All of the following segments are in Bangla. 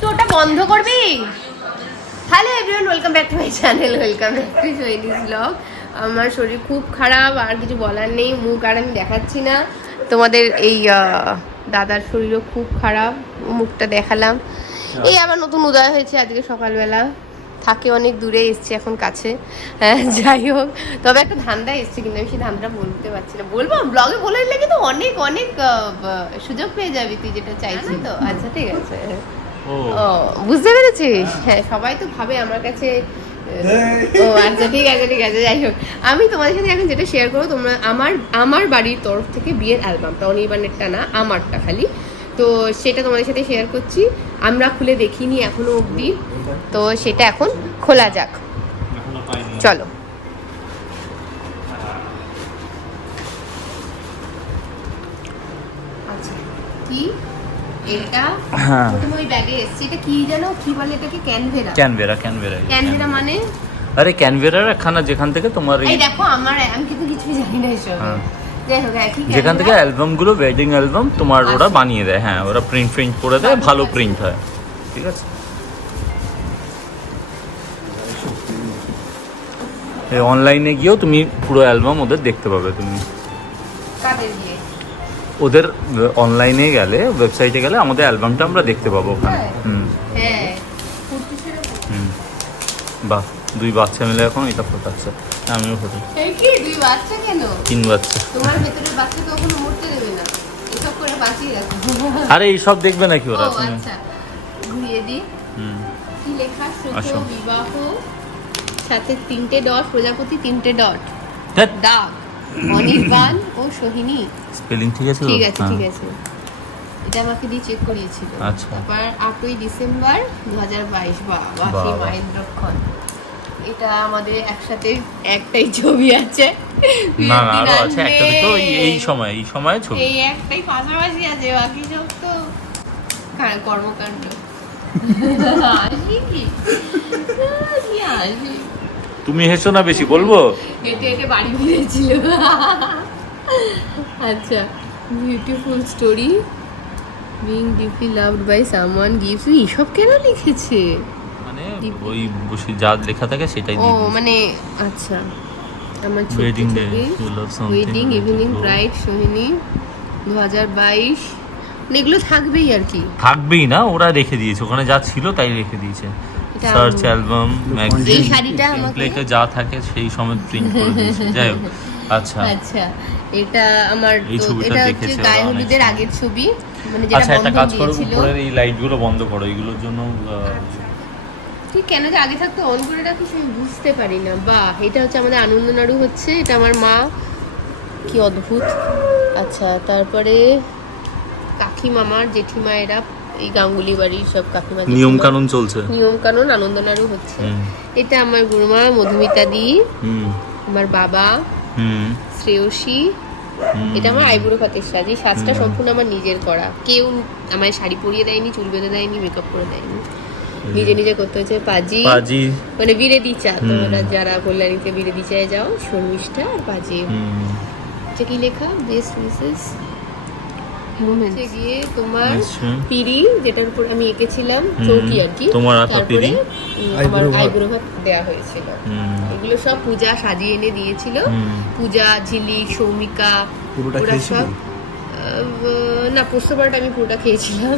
তো ওটা বন্ধ করবি। Hello everyone, welcome back to my channel, welcome back to Sohini's blog. আমার শরীর খুব খারাপ, আর কিছু বলার নেই। মুখ আর আমি দেখাচ্ছি না তোমাদের। এই দাদার শরীরও খুব খারাপ, মুখটা দেখালাম। এই আবার নতুন উদয় হয়েছে আজকে সকালবেলা, থাকে অনেক দূরে, এসছে এখন কাছে। হ্যাঁ যাই হোক, তবে একটা ধান্দা এসছে, কিন্তু আমি সেই ধান্দাটা বলতে পারছি না। বলবো ব্লগে বলে দিলে কিন্তু অনেক অনেক সুযোগ পেয়ে যাবি তুই, যেটা চাইছি। তো আচ্ছা ঠিক আছে। ও বুঝতে পেরেছিস? হ্যাঁ, সবাই তো ভাবে আমার কাছে। ও আচ্ছা ঠিক আছে ঠিক আছে, যাই হোক, আমি তোমাদের সাথে এখন যেটা শেয়ার করবো, তোমরা আমার বাড়ির তরফ থেকে বিয়ের অ্যালবামটা, অনির্বাণেরটা না, আমারটা খালি, তো সেটা তোমাদের সাথে শেয়ার করছি। আমরা খুলে দেখিনি এখনো অবধি, তো সেটা এখন খোলা যাক, চলো। আচ্ছা, কি এটা? প্রথমে ওই ব্যাগে এসেছে, এটা কি জানো, কি বলে এটাকে? ক্যানভেরা। ক্যানভেরা মানে? আরে ক্যানভেরার একখানা, যেখান থেকে তোমার এই দেখো, আমি কিন্তু কিছুই জানি না এসব। যাই হোক, যেখান থেকে অ্যালবাম গুলো, ওয়েডিং অ্যালবাম তোমার ওরা বানিয়ে দেয়। হ্যাঁ, ওরা প্রিন্ট করে দেয়, ভালো প্রিন্ট হয়। ঠিক আছে, এই অনলাইনে গিয়েও তুমি পুরো অ্যালবাম ওদের দেখতে পাবে। তুমি ওদের অনলাইনে গেলে, ওয়েবসাইটে গেলে আমাদের অ্যালবামটা আমরা দেখতে পাবো ওখানে। বাহ, দুই বাচ্চা মিলে এখন এটা ফোটাচ্ছে, আমিও ফোটাই। দুই বাচ্চা কেন? 3 বাচ্চা। তোমার ভেতরের বাচ্চা তো কখনো মরতে দেবে না, এসব করে বাঁচিয়ে রাখো। আরে এইসব দেখবে নাকি ওরা? আচ্ছা, ঘুরিয়ে দি। কি লেখা? শুভ বিবাহ, সাথে 3টে ডট, প্রজাপতি 3টে ডট, দাগ, অনির্বাণ ও সোহিনী। স্পেলিং ঠিক আছে? ঠিক আছে ঠিক আছে। এটা আমাকে দিয়ে চেক করিয়েছিল। আচ্ছা। তারপর 8ই ডিসেম্বর 2022। বাবা, সেই মহেন্দ্রক্ষণ। এটা আমাদের একসাথে একটাই ছবি আছে। না না, আরো আছে একটা, তো এই সময় ছবি, এই একটাই পাশাপাশি আছে, বাকি সব তো কর্মকাণ্ড। আসি কি আসি? তুমি হেসো না বেশি, বলবো। হেঁটে হেঁটে বাড়ি ফিরেছিল। আচ্ছা, beautiful story, being deeply loved by someone gives you, এসব কেন লিখেছে? মানে ওই বসে যা লেখা থাকে সেটাই ও দিয়ে দিই। মানে আচ্ছা, আমার wedding day, wedding evening bride Sohini 2022, এগুলো থাকবেই আর কি। থাকবেই না, ওরা রেখে দিয়েছে ওখানে, যা ছিল তাই রেখে দিয়েছে। সার্চ অ্যালবাম, ম্যাগাজিন, এই শাড়িটা আমাকে টেমপ্লেটে যা থাকে সেই সময় প্রিন্ট করে দিয়েছে। যাই হোক, আচ্ছা আচ্ছা, এটা আমার এই তো, ছবিটা এটা হচ্ছে দেখেছে গায়ে ওরা হলুদের অনেক আগের ছবি, মানে যেটা আচ্ছা, একটা বন্ধন কাজ করো, দিয়েছিল। উপরের এই লাইটগুলো বন্ধ করো, এগুলোর জন্য। ঠিক, কেন যে আগে থাকতে অন করে রাখিস আমি বুঝতে পারি না। বাহ, এটা হচ্ছে আমাদের আনন্দ নাড়ু হচ্ছে, এটা আমার মা, কি অদ্ভুত। আচ্ছা, তারপরে কাকিমামার, জেঠিমা, এরা এই গাঙ্গুলি বাড়ির সব কাকিমা, নিয়ম কানুন চলছে, নিয়ম কানুন, আনন্দ নাড়ু হচ্ছে। এটা আমার গুরুমা মধুমিতা দি, আমার বাবা শ্রেয়সী। এটা আমার আইবুড়ো ভাতের সাজ, এই সাজটা সম্পূর্ণ আমার নিজের করা, কেউ আমায় শাড়ি পরিয়ে দেয়নি, চুল বেঁধে দেয়নি, মেকআপ করে দেয়নি, নিজে নিজে করতে হচ্ছে। পাজি মানে বিরেদি চা, তোমরা যারা কল্যাণীতে বিরেদি চায় যাও, শর্মিষ্ঠা আর পাজি। এটা কি লেখা? বেস্ট মিসেস মোমেন্টস গিয়ে তোমার পিড়ি, যেটার উপর আমি এঁকেছিলাম চৌকি আর কি, তারপরে আমার আইবুড়ো ভাত দেওয়া হয়েছিল। এগুলো সব পূজা সাজিয়ে এনে দিয়েছিল। পূজা, ঝিলিক, সৌমিকা, ওরা সব। না, পোস্তপাড়াটা আমি পুরোটা খেয়েছিলাম,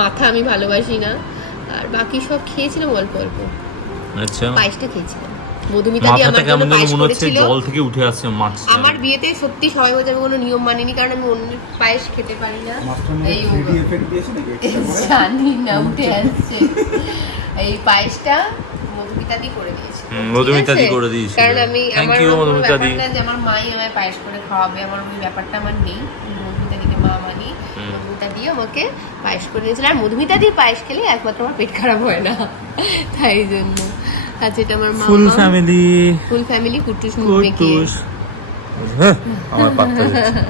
মাথা আমি ভালোবাসি না, আর বাকি সব খেয়েছিলাম অল্প অল্প। আচ্ছা, পায়েসটা খেয়েছিলাম। মধুমিতা দিয়ে আমার জন্য পায়েস করেছিল। জল থেকে উঠে আসছে মাছ। আমার বিয়েতে সত্যি সবাই বলছে আমি কোনো নিয়ম মানিনি, কারণ আমি অন্য পায়েস খেতে পারি না। এই জানি না, উঠে আসছে। এই পায়েসটা মধুমিতা দি করে দিয়েছে। মধুমিতা দি করে দিয়েছে, কারণ আমি আমার মধুমিতা দি, যে আমার মাই আমায় পায়েস করে খাওয়াবে, আমার ওই ব্যাপারটা আমার নেই। মধুমিতা দিকে মা মানি, মধুমিতা দিয়ে আমাকে পায়েস করে দিয়েছিল। আর মধুমিতা দিয়ে পায়েস খেলে একমাত্র আমার পেট খারাপ হয় না, তাই জন্য। আচ্ছা, এটা আমার মা, ফুল ফ্যামিলি কুটুস মেখে। আমার পাত্তা দিচ্ছে।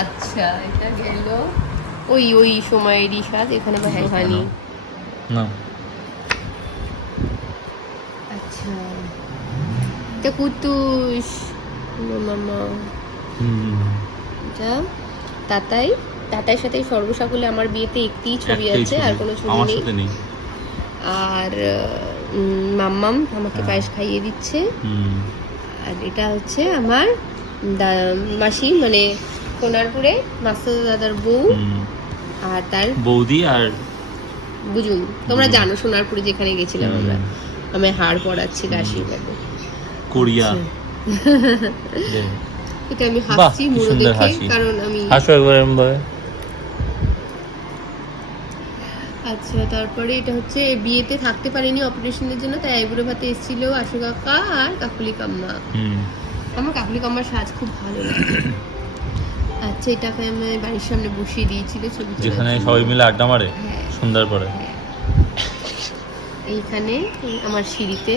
আচ্ছা, এটা গেল ওই সময়েরই সাজ, এখানে বা হ্যানি না। আচ্ছা, এটা কুটুস মামা, এটা তাতাই তাতার সাথে সর্বসাকুলে আমার বিয়েতে একটি ছবি একটাই আছে, আর কোনো ছবি আমার নেই। সাথে নেই। আর মাম্মাম আমাকে পায়েস খাইয়ে দিচ্ছে। আর এটা হচ্ছে আমার মাসি, মানে সোনারপুরে মাস্টার দাদার বউ, আর তার বৌদি আর বুঝুন, তোমরা জানো সোনারপুরে যেখানে গেছিলাম আমরা, আমি হাড় পড়াচ্ছিল আশীর্বাদে। কোরিয়া। এটা আমি হাসছি মুড়ো দেখে, কারণ আমি হাসো একবার এরকম ভাবে। আচ্ছা, তারপরে এটা হচ্ছে বিয়েতে থাকতে পারিনি অপারেশনের জন্য, তাই আইবুড়ো ভাতে এসেছিল আশু কাকা আর কাকুলি কাম্মা। আমার কাকুলি কাম্মার সাজ খুব ভালো লাগে। আচ্ছা, এটাকে আমি বাড়ির সামনে বসিয়ে দিয়েছিল ছবি, যেখানে সবাই মিলে আড্ডা মারে সন্ধ্যার পরে। এইখানে আমার সিঁড়িতে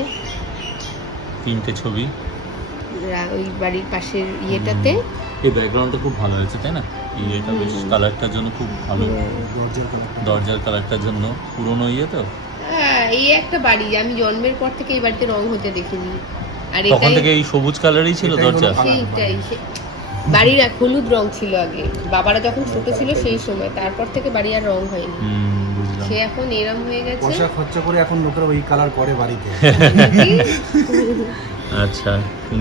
3টে ছবি ওই বাড়ির পাশের ইয়েটাতে। এই ব্যাকগ্রাউন্ডটা খুব ভালো হয়েছে, তাই না? এটা বেশ কালারটার জন্য খুব ভালো, দরজার কালারটার জন্য। পুরনো ইয়ে তো, হ্যাঁ, এই একটা বাড়ি আমি জন্মের পর থেকে এই বাড়িতে রং হতে দেখিনি। আর তখন এটাই থেকে এই সবুজ কালারই ছিল দরজা। সেইটাই, বাড়ির এক হলুদ রং ছিল আগে, বাবারা যখন ছোট ছিল সেই সময়, তারপর থেকে বাড়ি আর রং হয়নি। বুঝলাম। সে এখন এরম হয়ে গেছে, পয়সা খরচা করে এখন লোকেরা ওই কালার করে বাড়িতে। আচ্ছা,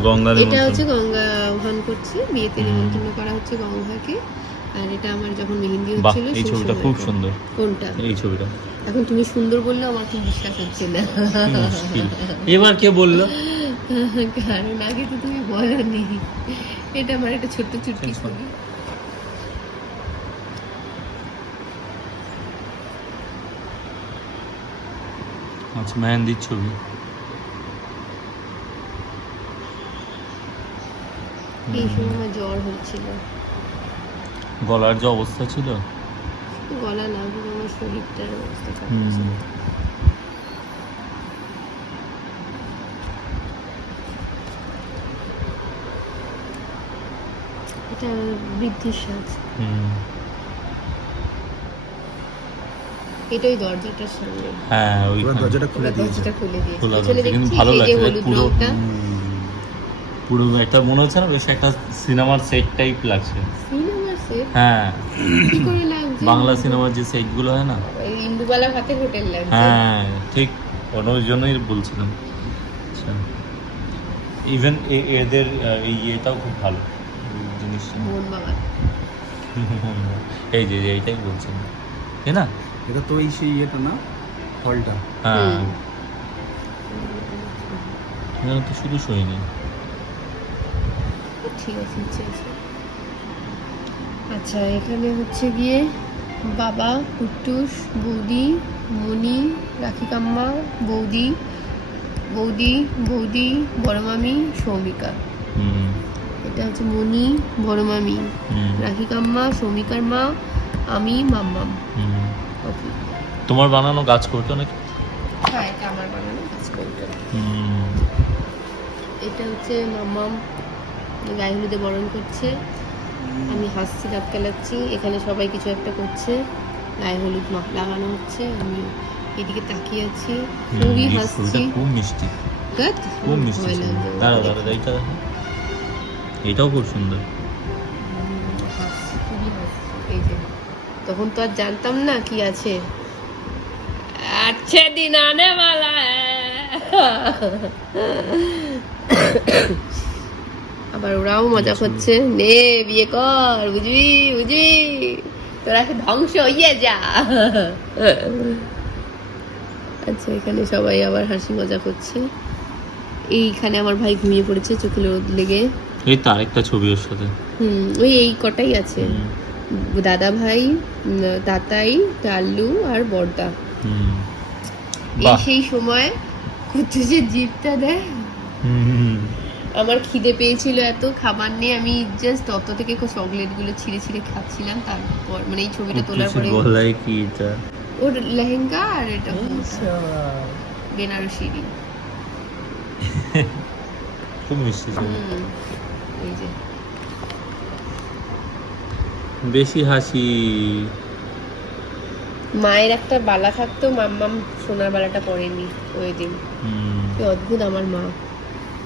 গঙ্গা এটা হচ্ছে গঙ্গা আহ্বান করছি, বিয়েতে নিমন্ত্রণ করা হচ্ছে গঙ্গাকে। আর এটা আমার যখন মেহেন্দি হচ্ছিল এই সেই ছবিটা সময়। খুব সুন্দর। কোনটা? এই ছবিটা। এখন তুমি সুন্দর বললে আমার খুব বিশ্বাস হচ্ছে না। কি মুশকিল। এবার কে বললো? কারণ আগে তো তুমি বলোনি। এটা আমার একটা ছোট্ট চুটকি ছবি। আচ্ছা, মেহেন্দির ছবি। এই সময় আমার জ্বর হচ্ছিল, গলার যে অবস্থা ছিল, গলা না, পুরো আমার শরীরটার অবস্থা খারাপ ছিল। এটা বৃদ্ধির সাজ। এটা ওই দরজাটার সামনে। হ্যাঁ, ওই দরজাটা খুলে দিয়েছে। দরজাটা খুলে দিয়েছে। খোলা পেছনে রয়েছে, কিন্তু দেখছি ভালো এই যে লাগছে হলুদ পুরো। রংটা। পুরো একটা মনে হচ্ছে না, বেশ একটা সিনেমার সেট টাইপ লাগছে। সিনেমার সেট হ্যাঁ, কি করে লাগছে? বাংলা সিনেমার যে সেট গুলো হয় না, এই ইন্দুবালা ভাতের হোটেল লাগছে। হ্যাঁ ঠিক, ওই জন্যই বলছিলাম। আচ্ছা, ইভেন এদের এই ইয়েটাও খুব ভালো জিনিসটা। মোহন বাবা। এই যে এইটাই বলছিলাম, তাই না? এটা তো এই সেই ইয়েটা না, হলটা। হ্যাঁ, এখানে তো শুধু শুইনি। ঠিক আছে, ঠিক আছে। আচ্ছা, এখানে হচ্ছে গিয়ে বাবা, কুট্টুস, বৌদি, মণি, রাখি কাম্মা, বৌদি, বৌদি, বৌদি, বড় মামি, সৌমিকা। এটা হচ্ছে মণি, বড় মামি, রাখি কাম্মা, সৌমিকার মা, আমি, মাম্মাম। ওকে। তোমার বানানো গাছ করতো নাকি? হ্যাঁ, এটা আমার বানানো কাজ করতো। এটা হচ্ছে মাম্মাম গায়ে হলুদে বরণ করছে, আমি হাসছি, দাঁত কেলাচ্ছি, এখানে সবাই কিছু একটা করছে, গায়ে হলুদ লাগানো হচ্ছে, আমি এদিকে তাকিয়ে আছি, খুবই হাসছি। খুব মিষ্টি, গাত খুব মিষ্টি। দাঁড়া দাঁড়া, এইটা দেখো, এইটাও খুব সুন্দর। হাসছি, খুবই হাসছি। এই যে তখন তো আর জানতাম না কি আছে। আচ্ছা দিন আনে वाला है। আবার ওরাও মজা করছে, নে বিয়ে কর, বুঝবি বুঝবি, তোরা ধ্বংস হইয়ে যা। আচ্ছা, এখানে সবাই আবার হাসি মজা করছে। এইখানে আমার ভাই ঘুমিয়ে পড়েছে চোখে রোদ লেগে। এই তো আরেকটা ছবি ওর সাথে। ওই এই কটাই আছে, দাদা ভাই, তাতাই, টাল্লু আর বড়দা। এই সেই সময় কুচু যে জিপটা দেয়। আমার খিদে পেয়েছিল এত, খাবার নিয়ে আমি জাস্ট তত থেকে চকলেট গুলো ছিঁড়ে ছিঁড়ে খাচ্ছিলাম। তারপর মানে এই ছবিটা তোলার পরে গলায় কি এটা? ওর লেহেঙ্গা আর এটা বেনারসি। খুব মিষ্টি ছবি। এই যে বেশি হাসি। মায়ের একটা বালা থাকতো, মাম্মাম সোনার বালাটা পরেনি ওই দিন। কি অদ্ভুত আমার মা।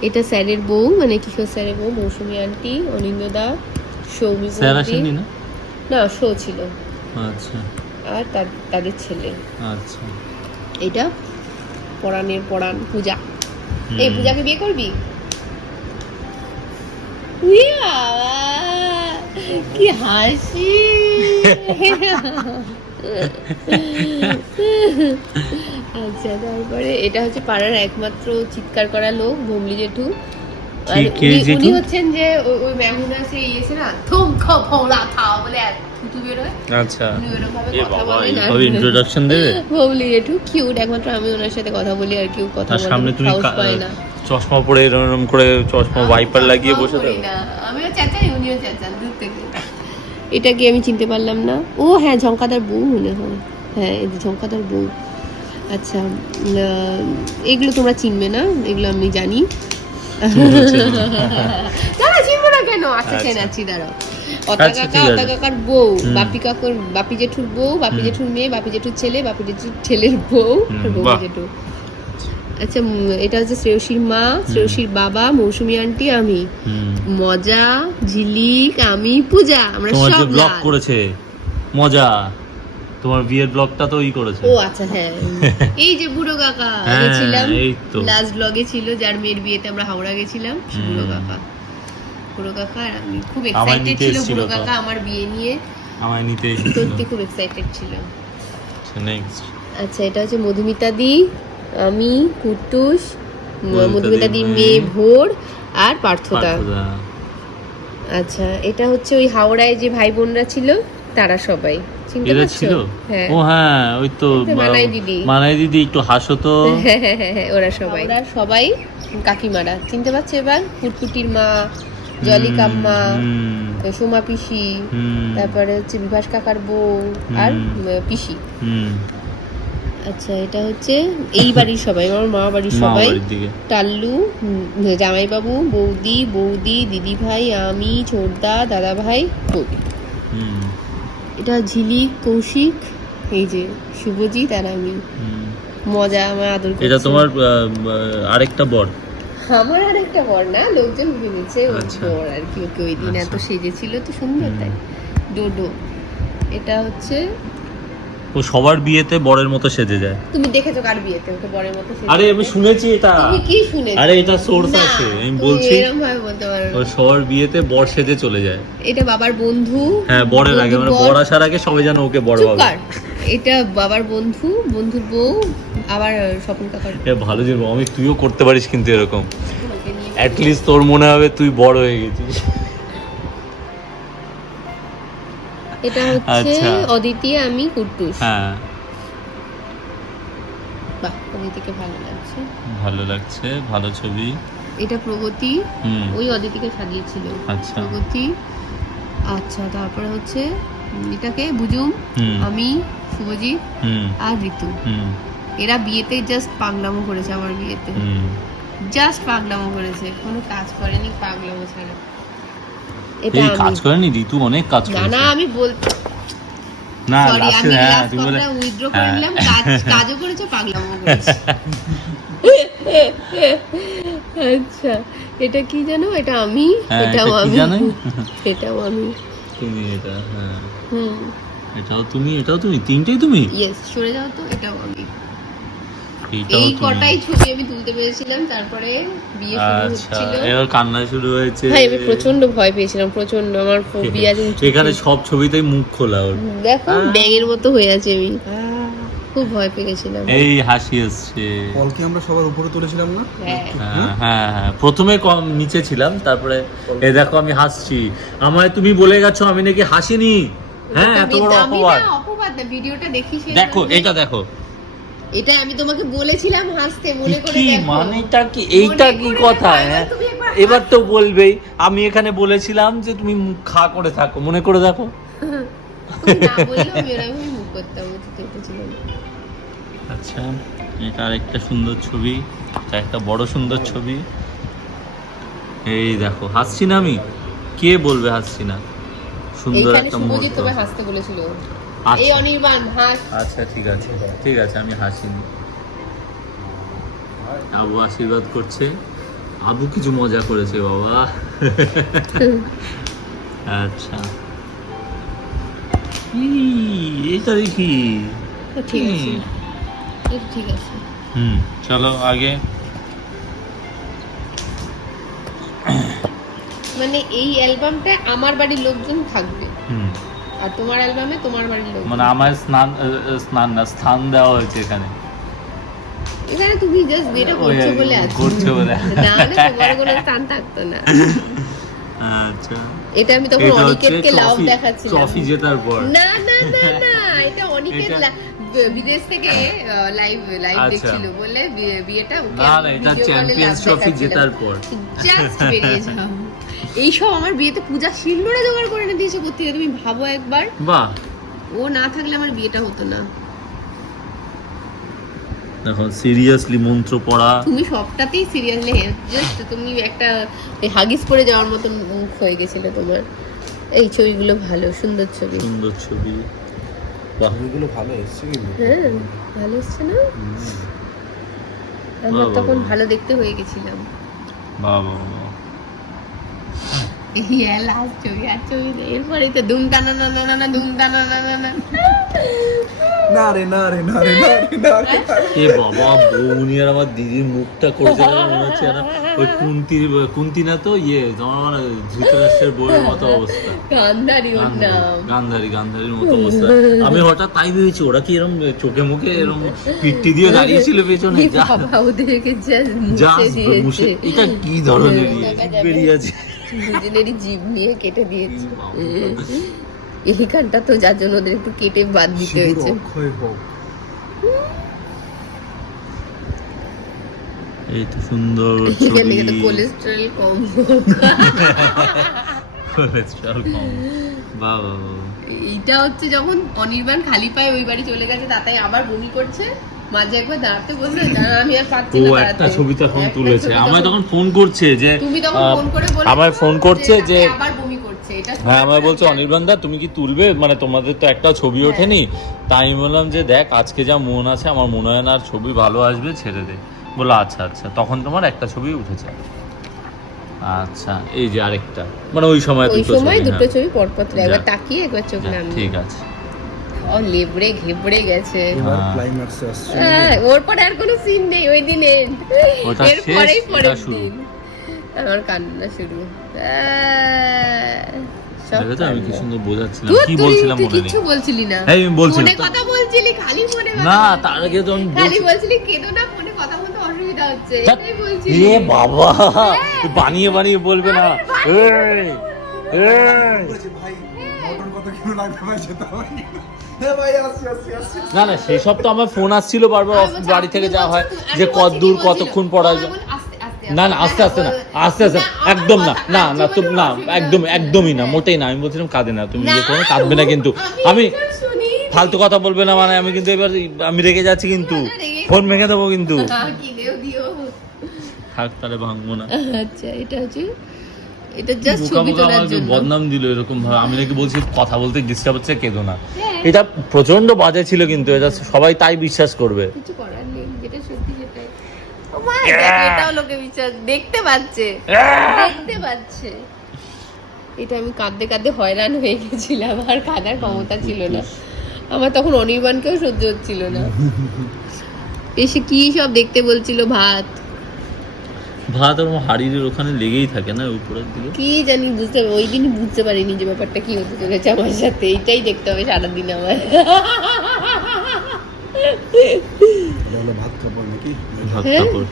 এটা স্যারের বউ, মানে কিশোর স্যারের বউ, মৌসুমী আন্টি, অনিন্দ্যদা, সৌমি স্যার আসেনি না? না শো ছিল, আচ্ছা আর তাদের ছেলে। আচ্ছা। এটা পরাণের পরাণ পূজা। হুম। এই পূজাকে বিয়ে করবি? ইয়া, কি হাসি! আচ্ছা, তারপরে এটা হচ্ছে পাড়ার একমাত্র চিৎকার করা লোক, ভমলি জেঠু। আর কে উনি জেঠু? হচ্ছেন যে ওই ম্যামুনা সে ইয়েছে না, থুম খ ফোলা থা বলে এক থুতু বেরোয়। আচ্ছা, উনি ওরকমভাবে এ কথা বাবা বলেন। আর এইভাবে ইন্ট্রোডাকশন দেবে? ভমলি জেঠু কিউট, একমাত্র আমি ওনার সাথে কথা বলি, আর কেউ কথা তার বলে সামনে তুমি সাহস পায় না। চশমা পরে এরকম করে চশমা ওয়াইপার লাগিয়ে বসে করি থাকো? না, আমিও চেঁচাই, উনিও চেঁচান দূর থেকে। এটা কি আমি চিনতে পারলাম না? ও হ্যাঁ, ঝঙ্কাদার বউ মনে হয়। হ্যাঁ, এই যে ঝঙ্কাদার বউ। আচ্ছা, এগুলো তোমরা চিনবে না, এগুলো আমি জানি। না চিনবো না কেন? আচ্ছা, আচ্ছা। চেনাচ্ছি, দাঁড়াও। অতা আচ্ছা, কাকা, ঠিক আছে। অতা কাকার বউ, হুম। বাপি জেঠুর বউ, বাপি হুম। জেঠুর মেয়ে, বাপি জেঠুর ছেলে, বাপি জেঠুর ছেলের বউ, হুম, আর বৌমা বাহ। জেঠু। আচ্ছা, এটা হচ্ছে শ্রেয়সীর মা, শ্রেয়সীর বাবা, মৌসুমী আন্টি, আমি, হুম। মজা, ঝিলিক, আমি, পূজা, আমরা তোমার যে সব ব্লগ লাল। করেছে মজা, তোমার বিয়ের ব্লগটা তো ওই করেছে। ও আচ্ছা, হ্যাঁ, এই যে বুড়ো কাকা হ্যাঁ, গেছিলাম, এই তো। লাস্ট ব্লগে ছিল, যার মেয়ের বিয়েতে আমরা হাওড়া গেছিলাম, সে বুড়ো হুম। কাকা। বুড়ো কাকা আর আমি খুব আমায় এক্সাইটেড নিতে ছিল, এসেছিল বুড়ো তো। কাকা আমার বিয়ে নিয়ে আমায় নিতে এসেছিল। সত্যি খুব এক্সাইটেড ছিল। নেক্সট। আচ্ছা, এটা হচ্ছে মধুমিতা দি, আমি, কুট্টুস, মধুমিতা মধুমিতা দির দির মেয়ে, মেয়ে ভোর, আর পার্থদা। পার্থদা। আচ্ছা, এটা হচ্ছে ওই হাওড়ায় যে ভাই বোনরা ছিল, তারা সবাই চিনতে এরা পারছো? ছিল? হ্যাঁ। ও হ্যাঁ, ওই তো এই তো মানাই দিদি। মানাই দিদি, একটু হাসো তো। হ্যাঁ, ওরা সবাই কাকিমারা চিনতে পারছে এবার। ফুটফুটির মা, জলি কাম্মা, হুম, সোমা পিসি, হুম, তারপরে হচ্ছে বিভাস কাকার বউ, আর পিসি। হুম। আচ্ছা, এটা হচ্ছে এই বাড়ির সবাই, আমার মা বাড়ির মা সবাই, বাড়ির দিকে। টাল্লু, জামাইবাবু, বৌদি, দিদি ভাই, আমি, ছোটদা, দাদা ভাই, বৌদি। হুম, এটা ঝিলিক, কৌশিক, এই যে শুভজিৎ, আর আমি, হুম। মজা, আমার আদর করছে। এটা তোমার আরেকটা বর? আমার আর একটা বর না, লোকজন ভেবেছে ওর আচ্ছা। বর আর কি, ওকে ওই দিন এত আচ্ছা। সেজেছিল তো সুন্দর, তাই। ডোডো, এটা হচ্ছে, ও সবার বিয়েতে বরের মতো সেজে যায়। তুমি দেখেছো কার বিয়েতে ওকে বরের মতো সেজে? আরে আমি শুনেছি এটা। তুমি কি শুনেছো? আরে এটা সোর্স না, আছে, আমি তুমি বলছি। এরকম ভাবে বলতে পারো ও না। সবার বিয়েতে বর সেজে চলে যায়। এটা বাবার বন্ধু। হ্যাঁ, বরের আগে, মানে বর আসার আগে সবাই জানো ওকে বড় চুপ ভাবে। কর। এটা বাবার বন্ধু, বন্ধুর বউ, আবার স্বপন কাকার এ ভালো যে আমি, তুইও করতে পারিস কিন্তু এরকম। বউকে নিয়ে। অ্যাট লিস্ট তোর মনে হবে তুই বড় হয়ে গেছিস। এটা হচ্ছে আচ্ছা। অদিতি, আমি, কুট্টুস। হ্যাঁ, বাহ, অদিতিকে ভালো লাগছে। ভালো লাগছে, ভালো ছবি। এটা প্রগতি, হুম। ওই অদিতিকে সাজিয়েছিল। আচ্ছা। প্রগতি। আচ্ছা, তারপরে হচ্ছে এটাকে বুজুম, হুম। আমি, শুভজিৎ, হুম, আর ঋতু। হুম, এরা বিয়েতে জাস্ট পাগলামো করেছে, আমার বিয়েতে হুম। জাস্ট পাগলামো করেছে, কোনো কাজ করেনি, পাগলামো ছাড়া। এটা এই আমি। কাজ করেনি ঋতু, অনেক কাজ না করেছে। না, আমি বল, না, সরি, last-এ, আমি হ্যাঁ, লাস্ট তুমি বলে, কথাটা উইথড্র করে হ্যাঁ। নিলাম। কাজও করেছে, পাগলামো করেছে। আচ্ছা, এটা কি জানো? এটা আমি, হ্যাঁ, এটাও এটা কি আমি, জানো? এটাও আমি। তুমি এটা, হ্যাঁ, হুম, এটাও তুমি, এটাও তুমি, তিনটেই তুমি। ইয়েস, সরে যাও তো, এটাও আমি। এইটাও এই তুমি। কটাই ছবি আমি তুলতে পেরেছিলাম, তারপরে বিয়ে শুরু আচ্ছা, হচ্ছিল। এবার কান্না শুরু হয়েছে। ভাই, আমি প্রচন্ড ভয় পেয়েছিলাম, প্রচন্ড, আমার ফোবিয়া যে এখানে সব ছবিতেই মুখ খোলা ওর। দেখো ব্যাঙের মতো হয়ে আছে, আমি খুব ভয় পেয়ে গেছিলাম। এই হাসি আসছে। কলকে আমরা সবার উপরে তুলেছিলাম না? হ্যাঁ, হ্যাঁ, হ্যাঁ, হ্যাঁ, প্রথমে কম নিচে ছিলাম, তারপরে এই দেখো আমি হাসছি। আমায় তুমি বলে গেছো আমি নাকি হাসিনি। হ্যাঁ, আমি তোমার আমি অপবাদ। না, অপবাদ না, ভিডিওটা দেখি শেষ দেখো পর্যন্ত। এটা দেখো। এটা আমি তোমাকে বলেছিলাম হাসতে, মনে করে কি দেখো। মানেটা কি? এইটা মনে কি করে কথা? দেখো, হ্যাঁ, তুমি একবার এবার তো বলবেই আমি এখানে বলেছিলাম যে তুমি মুখ খা করে থাকো, মনে করে দেখো। তুমি না বললেও আমি এরকমই মুখ করতাম, আমি তো কেটেছিলাম। আচ্ছা, এটা আরেকটা সুন্দর ছবি, এটা একটা বড় সুন্দর ছবি। এই দেখো, হাসছি না আমি? কে বলবে হাসছি না? সুন্দর এইখানে একটা শুভজিৎ মুহূর্ত। তোমায় হাসতে বলেছিল। আচ্ছা। এই অনির্বাণ হাস। আচ্ছা, ঠিক আছে, ঠিক আছে, আমি হাসিনি। আবু আশীর্বাদ করছে, আবু কিছু মজা করেছে বাবা। আচ্ছা, কি এটা দেখি ঠিক আছে, এটা ঠিক আছে। চলো আগে। মানে এই অ্যালবামটা আমার বাড়ির লোকজন থাকবে, হুম, আর তোমার অ্যালবামে তোমার বাড়ির লোক। মানে আমার স্নান না স্থান দেওয়া হয়েছে এখানে। এখানে তুমি জাস্ট বিয়েটা করছো বলে আছো, করছো বলে। না হলে তোমার কোনো স্থান থাকতো না। আচ্ছা, এটা আমি তখন এটা হচ্ছে অনিকেতকে লাভ দেখাচ্ছিলাম। ট্রফি জেতার পর। না না না না, এটা অনিকেত বিদেশ থেকে লাইভ আচ্ছা। দেখছিল বলে বিয়েটা ওকে না না, এটা চ্যাম্পিয়ন্স ট্রফি জেতার পর। জাস্ট বেরিয়ে যাও। এইসব আমার বিয়েতে পূজা শিলনোড়া জোগাড় করে এনে দিয়েছে কোথা থেকে, তুমি ভাবো একবার। বাহ, ও না থাকলে আমার বিয়েটা হতো না। দেখো সিরিয়াসলি মন্ত্র পড়া। তুমি সবটাতেই সিরিয়াসলি, জাস্ট তুমি একটা হাগিস পরে যাওয়ার মতন মুখ হয়ে গেছিল তোমার। এই ছবিগুলো ভালো, সুন্দর ছবি। সুন্দর ছবি, বাহ, এগুলো ভালো এসছে কিন্তু। হ্যাঁ ভালো এসছে না? আমরা বাহ, তখন বাহ। ভালো দেখতে হয়ে গেছিলাম। বাহ বাহ বাহ। এই লাস্ট ছবি, আর ছবি নেই। এরপরেই তো ধুম টানা না না না ধুম টানা না না না। না রে না রে না রে না রে না রে। এ বাবা, বৌনি আর আমার দিদির মুখটা করেছে না, মনে হচ্ছে না ওই কুন্তি না তো তোমার ধৃতরাষ্ট্রের বউয়ের মতো অবস্থা। গান্ধারী ওর নাম। গান্ধারীর মতো অবস্থা। আমি হঠাৎ তাই ভেবেছি ওরা কি এরকম চোখে মুখে এরকম পিট্টি দিয়ে দাঁড়িয়েছিল পেছনে। এই বাবা ওদেরকে জাস্ট মুছে দিয়েছে। এটা কি ধরনের দেখা যাবে। বেরিয়ে আছে। দুজনেরই জীব নিয়ে কেটে দিয়েছে। এই গানটা তো যার জন্য ওদের একটু কেটে বাদ দিতে শিবুর হয়েছে। অক্ষয় হোক। এই তো সুন্দর এখান ছবি। থেকে তো কোলেস্টেরল কম। কোলেস্ট্রল কম। বাহ বাহ বাহ। এইটা হচ্ছে যখন অনির্বাণ খালি পায়ে ওই বাড়ি চলে গেছে, তাতাই আবার বমি করছে, মাঝে একবার দাঁড়াতে বললো, না আমি আর পারছি ও না একটা দাঁড়াতে। ছবি তখন একটা তুলেছে, ছবি আমায় তখন- তখন ফোন করছে যে তুমি তখন ফোন করে বলে আমায় ফোন করছে যে তাতাই আবার বমি করছে। এটা হ্যাঁ, আমায় বলছে অনির্বাণ দা তুমি কি তুলবে, মানে তোমাদের তো একটা ছবি ওঠেনি। তাই আমি বললাম যে দেখ আজকে যা মন আছে আমার মনে হয় না আর ছবি ভালো আসবে, ছেড়ে দে। বললো আচ্ছা আচ্ছা, তখন তোমার একটা ছবি উঠেছে। আচ্ছা, এই যে আরেকটা, মানে ওই সময় ওই দুটো সময় ছবি, দুটো হ্যাঁ। ছবি পরপর তুলে একবার যাক। তাকিয়ে একবার চোখ যাক, নামিয়ে। ঠিক আছে। ও লেবড়ে ঘেবড়ে গেছে। এবার হ্যাঁ। ক্লাইম্যাক্সে আসছে। হ্যাঁ, ওর পরে আর কোনো সিন নেই, ওই দিন end। ওটা এর শেষ, পরেই এটা পরের শুরু। দিন আমার কান্না শুরু। সব দেখেছো আমি কি কান্না। সুন্দর বোঝাচ্ছিলাম, ধুর, কি তুই- বলছিলাম তুই মনে নেই। কিচ্ছু বলছিলি না। এই আমি বলছিলাম ফোনে তো। কথা বলছিলি, খালি ফোনে কথা না, বলছিলি। তার আগে তো আমি খালি বলছি- বলছিলি কেঁদো না, ফোনে কথা বলতে অসুবিধা হচ্ছে, ধ্যাৎ, এটাই বলছিলি। এ বাবা, বানিয়ে বানিয়ে বলবে না। এই, এই। বলেছে, ভাই মটন কত কিলো লাগবে ভাই যেতে হবে। হ্যাঁ ভাই আসছি আসছি আসছি। না না, সেসব তো আমার ফোন আসছিল বারবার আমি বলছি, বাড়ি থেকে আপনি যাওয়া হয় বলছেন, আমি যে বলছি, কতদূর কি বলছিল? কতক্ষণ পড়া আমি যায়। বলি, আস্তে, আস্তে, না না, আস্তে আস্তে না, আস্তে আস্তে একদম না, না না তুমি না, একদম একদমই না, মোটেই না। আমি বলছিলাম কাঁদে না, তুমি ইয়ে করো, কাঁদবে না কিন্তু। আমি ফালতু কথা বলবে না, মানে আমি কিন্তু এবার আমি রেগে যাচ্ছি কিন্তু, ফোন ভেঙে দেবো কিন্তু। কিনেও দিও। থাক তাহলে ভাঙবো না। আচ্ছা, এটা হচ্ছে, এটা জাস্ট বোকা ছবি বোকা তোলার আমাকে জন্য। বদনাম দিল এরকম ভাবে। আমি নাকি বলছি কথা বলতে ডিস্টার্ব হচ্ছে, কেঁদো না। হ্যাঁ। এটা প্রচন্ড বাজে ছিল কিন্তু, এটা সবাই তাই বিশ্বাস করবে। কিছু করার নেই, যেটা সত্যি সেটাই। ও মা, দেখো, এটাও লোকে বিশ্বাস দেখতে পাচ্ছে, দেখতে পাচ্ছে। এটা আমি কাঁদতে কাঁদতে হয়রান হয়ে গেছিলাম, আর কাঁদার ক্ষমতা ছিল না আমার তখন। অনির্বাণকেও সহ্য হচ্ছিল না, এসে কি সব দেখতে বলছিল। ভাত ভাত ওর হাড়ির ওখানে লেগেই থাকে না উপরের দিকে। কি জানি, বুঝতে ওই দিনই বুঝতে পারিনি যে ব্যাপারটা কি হতে চলেছে আমার সাথে। এইটাই দেখতে হবে সারাদিন আমার। এটা হলো ভাত কাপড় নাকি? ভাত হ্যাঁ। কাপড়।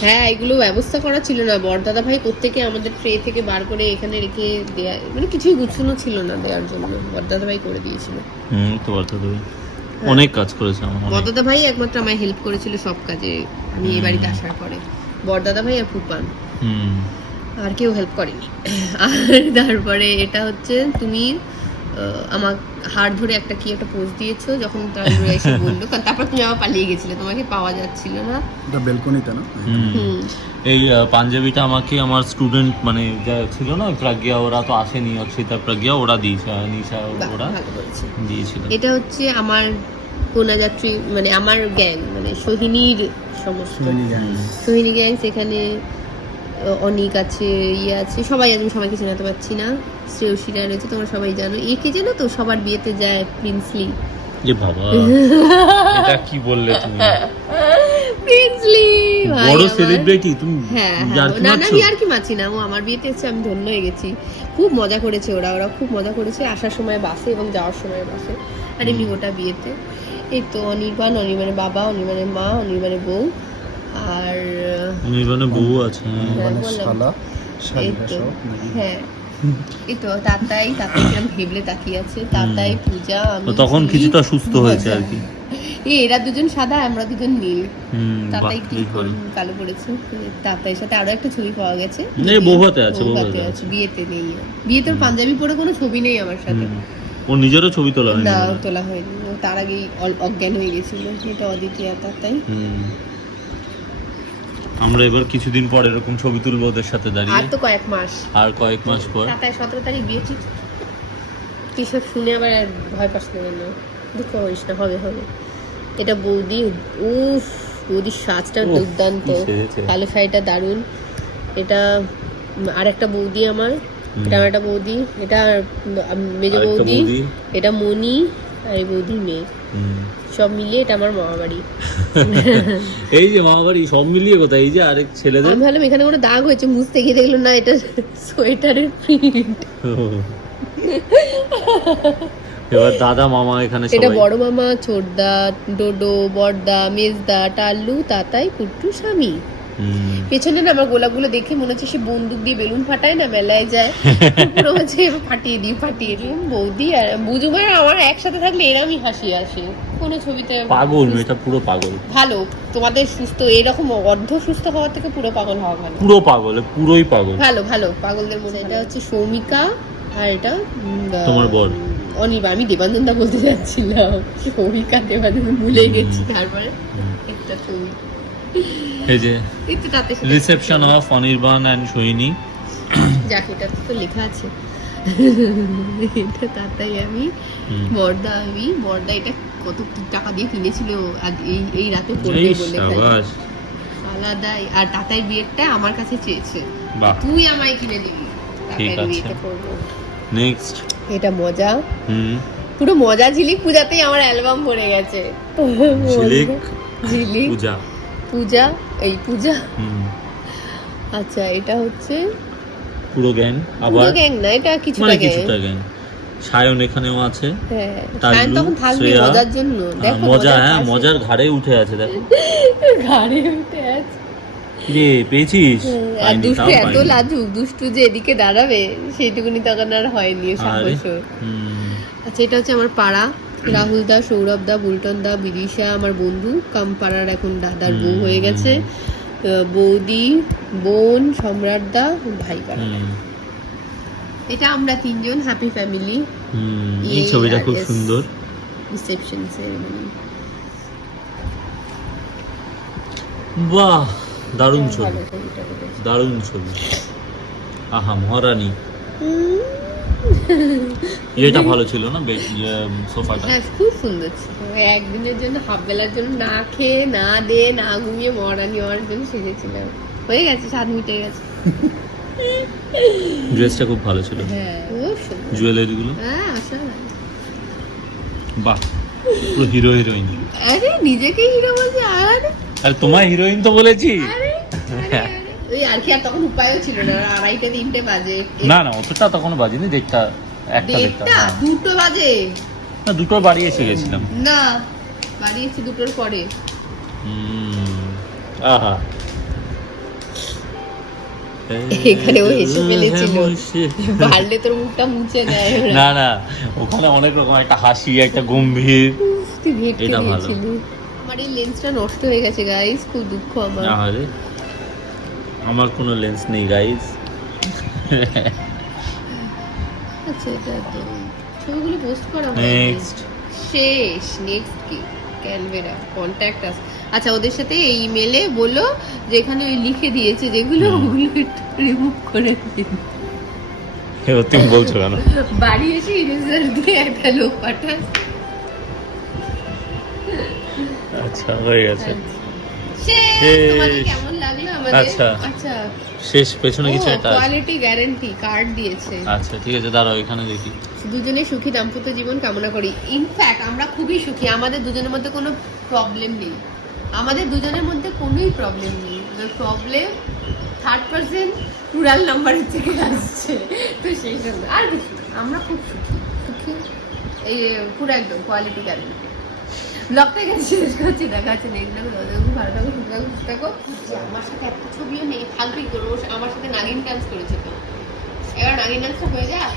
হ্যাঁ, এগুলো ব্যবস্থা করা ছিল না। বড়দাদা ভাই কোত্থেকে আমাদের ট্রে থেকে বার করে এখানে রেখে দেয়া, মানে কিছুই গুছানো ছিল না দেওয়ার জন্য। বড়দাদা ভাই করে দিয়েছিল। তো বলতে দেবে, অনেক কাজ করেছে আমার, অনেক। বড়দাদা ভাই একমাত্র আমায় হেল্প করেছিল সব কাজে আমি এই বাড়িতে আসার পরে। বড়দাদা ভাই আর ফুপান, হুম। আর কেউ হেল্প করেনি। আর তারপরে এটা হচ্ছে তুমি আমার হাড় ধরে একটা কি একটা পোজ দিয়েছো যখন তানভীর এসে বললো, কারণ তারপর তুমি আবার পালিয়ে গেছিলে, তোমাকে পাওয়া যাচ্ছিল না। এটা বেলকনিতে না? হুম। এই পাঞ্জাবিটা আমাকে আমার স্টুডেন্ট মানে যা ছিল না, ওই প্রজ্ঞা, ওরা তো আসেনি, অক্ষিতা প্রজ্ঞা, ওরা দিয়েছে, নিশা বাহ, ওরা ভালো করেছে। দিয়েছিল। এটা হচ্ছে আমার কোনাযাত্রী, মানে আমার গ্যাং, মানে সোহিনীর সমস্ত সোহিনী gang। সোহিনী গ্যাং এখানে অনিক আছে, ইয়ে আছে, সবাই আছে, আমি সবাইকে চেনাতে পারছি না। শ্রেয়সীরা রয়েছে, তোমরা সবাই জানো। একে জানো তো, সবার বিয়েতে যায়, প্রিন্সলি। এ বাবা, এটা কি বললে তুমি? প্রিন্সলি ভাই বড় আমার। সেলিব্রিটি তুমি? হ্যাঁ ইয়ার হ্যাঁ, কি না না, মারছো? আমি আর কি মাছি না, ও আমার বিয়েতে এসে আমি ধন্য হয়ে গেছি। খুব মজা করেছে ওরা, খুব মজা করেছে, আসার সময় বাসে এবং যাওয়ার সময় বাসে, আর এমনি গোটা বিয়েতে। এই তো অনির্বাণ, অনির্বাণের বাবা, অনির্বাণের মা, অনির্বাণের বউ, আর নির্বাণে বউ আছে। মানে বললাম। শালা এই শালিরা তো, সব নাকি? হ্যাঁ এই তো তাতাই কিরম ভেবলে তাকিয়ে আছে, তাতাই, পূজা, আমি, তো তখন শ্রী, কিছুটা সুস্থ হয়েছে মজা। আর কি। এরা দুজন সাদা, আমরা দুজন নীল। তাতাই বাহ, কি এই হল। কালো পড়েছে। তাতাইয়ের সাথে আরো একটা ছবি পাওয়া গেছে। নেই, বউভাতে আছে, বউভাতে বউভাতে আছে, আছে। বিয়েতে নেই। বিয়েতে ওর পাঞ্জাবি পরে কোনো ছবি নেই আমার সাথে। ও নিজেরও ছবি তোলা হয়নি না, মনে হয়। তোলা হয়নি, ও তার আগেই অজ্ঞান হয়ে গেছিল। এটা অদিতি আর তাতাই। আমরা এবার কিছুদিন পর এরকম ছবি তুলবো ওদের সাথে আর দাঁড়িয়ে, তো কয়েক মাস। আর কয়েক মাস পর। তাতাই 17 তারিখ বিয়ে ঠিক। কি সব শুনে আবার আর ভয় পাস না কেন? দুঃখ হইস না, হবে হবে। এটা বৌদি, উফ, বৌদির সাজটা উফ, দুর্দান্ত, কি সেজেছে। কালো শাড়িটা দারুণ। এটা আর একটা বৌদি আমার, এটা আমার একটা বৌদি, এটা মেজ আরেকটা বৌদি, বৌদি। এটা মনি, আর এই বৌদির মেয়ে। সব মিলিয়ে এটা আমার মামা বাড়ি। এই যে মামা বাড়ি সব মিলিয়ে কোথায়, এই যে আরেক ছেলেদের। আমি ভাবলাম এখানে কোনো দাগ হয়েছে, মুছতে গিয়ে দেখলো না, এটা সোয়েটারের প্রিন্ট। এবার দাদা মামা এখানে এটা সবাই। বড় মামা, ছোটদা, ডোডো, বড়দা, মেজদা, টাল্লু, তাতাই, কুট্টু, স্বামী। পেছনে না আমার গোলাপগুলো দেখে মনে হচ্ছে সে বন্দুক দিয়ে বেলুন ফাটায় না, মেলায় যায়, পুরো হচ্ছে ফাটিয়ে দিই। বৌদি আর বুজুমার আমার একসাথে থাকলে এরমই হাসি আসে কোনো ছবিতে। পাগল, এটা পুরো পাগল। ভালো, তোমাদের সুস্থ, এরকম অর্ধ সুস্থ হওয়ার থেকে পুরো পাগল হওয়া ভালো। পুরো পাগল, পুরোই পাগল। ভালো ভালো, পাগলদের মধ্যে। এটা হচ্ছে সৌমিকা, আর এটা তোমার বর অনিবা। আমি দেবানন্দা বলতে যাচ্ছিলাম, সৌমিকা দেবানন্দ ভুলে গেছি। তারপরে একটা ছবি, এই যে এই তো তাতে reception of Anirban and Sohini. যাক, এটা তো লেখা আছে। এটা তাতাই আমি, বর্দা আমি। বর্দা এটা কত টাকা দিয়ে কিনেছিল, আজ এই রাতে পড়বে বলে শাবাশ। আলাদাই। আর তাতাই বিয়েরটা আমার কাছে চেয়েছে, বাহ, তুই আমায় কিনে দিবি, ঠিক তাতাই আছে। বিয়েটা করবো। নেক্সট। এটা মজা, পুরো মজা ঝিলিক পূজাতেই আমার অ্যালবাম ভরে গেছে। ঝিলিক ঝিলিক পূজা, পূজা, এই পূজা। আচ্ছা, এটা হচ্ছে পুরো গ্যাং। পুরো আবার গ্যাং না, এটা কিছুটা মানে গ্যাং। কিছুটা গ্যাং। সায়ন এখানেও আছে। হ্যাঁ, তাল্লু, সায়ন তখন থাকবে শ্রেয়া। মজার জন্য। দেখো মজা, মজার হ্যাঁ পাশে। মজার ঘাড়ে উঠে আছে, দেখো। ঘাড়ে উঠে আছে। কিরে পেয়েছিস? আর পাইনি, দুষ্টু তাও এত পাইনি। লাজুক, দুষ্টু যে এদিকে দাঁড়াবে সেইটুকুনি তখন আর হয়নি আরে, সাহস ওর। আচ্ছা, এটা হচ্ছে আমার পাড়া, রাহুল দা, সৌরভ দা, বুলটন দা, বিদিশা আমার বন্ধু কাম পাড়ার এখন দাদার বউ হয়ে গেছে, বৌদি, বোন, সম্রাট দা, ভাই পাড়া। এটা আমরা তিনজন হ্যাপি ফ্যামিলি। এই ছবিটা খুব সুন্দর। Reception ceremony. বাহ, দারুণ ছবি, দারুণ ছবি। আহা মহারানী। এটা ভালো ছিল না সোফাটা? হ্যাঁ, খুব সুন্দর ছিল। একদিনের জন্য, হাফ বেলার জন্য না খেয়ে না দে না ঘুমিয়ে মহারানী হওয়ার জন্য সেজেছিলাম। হয়ে গেছে, 7 মিটে গেছে। ড্রেসটা খুব ভালো ছিল। হ্যাঁ, খুব সুন্দর। জুয়েলারি গুলো হ্যাঁ, অসাধারণ। বাহ, পুরো হিরো হিরোইন। আরে নিজেকেই হিরো বলছি। আরে আরে তোমায় হিরোইন তো বলেছি। আরে ওই আর কি, আর তখন উপায়ও ছিল না, 2:30-3টে বাজে। না না, অতটা তখন বাজিনি, একটা দেখতাম। 2টো বাজে না, দুটোর বাড়ি এসে গেছিলাম। না, বাড়ি এসে 2টোর পরে। আহা, এখানেও হেসে ফেলেছিল, পারলে তোর মুখটা মুছে দেয়। না না, ওখানে অনেক রকম একটা হাসি, একটা গম্ভীর। তুই ভেটকে এটা ভালো। দিয়েছিলি। আমার এই লেন্সটা নষ্ট হয়ে গেছে গাইস, খুব দুঃখ আমার। আরে আমার কোনো লেন্স নেই গাইস। আচ্ছা, এটা তো ছবিগুলো পোস্ট করা নেক্সট। শেষ। নেক্সট কি? Canvera contact us. আচ্ছা, ওদের সাথে এই ইমেলে বলো যে এখানে ওই লিখে দিয়েছে যেগুলো, ওগুলো একটু রিমুভ করে দিন। তুমি বলছো কেন? বাড়ি এসে ইরেজার দিয়ে একটা লোক পাঠান। আচ্ছা, হয়ে গেছে। তোমাদের কেমন লাগলো আমাদের? আচ্ছা। আচ্ছা শেষ পেছনে কিছু একটা আছে। কোয়ালিটি গ্যারান্টি কার্ড দিয়েছে। আচ্ছা ঠিক আছে, দাঁড়াও এখানে দেখি। দুজনে সুখী দাম্পত্য জীবন কামনা করি। ইনফ্যাক্ট আমরা খুবই সুখী, আমাদের দুজনের মধ্যে কোনো প্রবলেম নেই, আমাদের দুজনের মধ্যে কোনোই প্রবলেম নেই। প্রবলেম থার্ড পার্সন রুরাল নাম্বারের থেকে আসছে, তো সেই জন্য আর কিছু না। আমরা খুব সুখী সুখী, এই পুরো একদম কোয়ালিটি গ্যারান্টি। ব্লগটা এখানে শেষ করছি, দেখা আছে নেক্সট ব্লগে। খুব ভালো থাকো, সুস্থ থাকো, সুস্থ থাকো। আমার সাথে একটা ছবিও নেই, থাকবি করবো। আমার সাথে নাগিন ডান্স করেছে তো, এবার নাগিন ডান্সটা হয়ে যায়।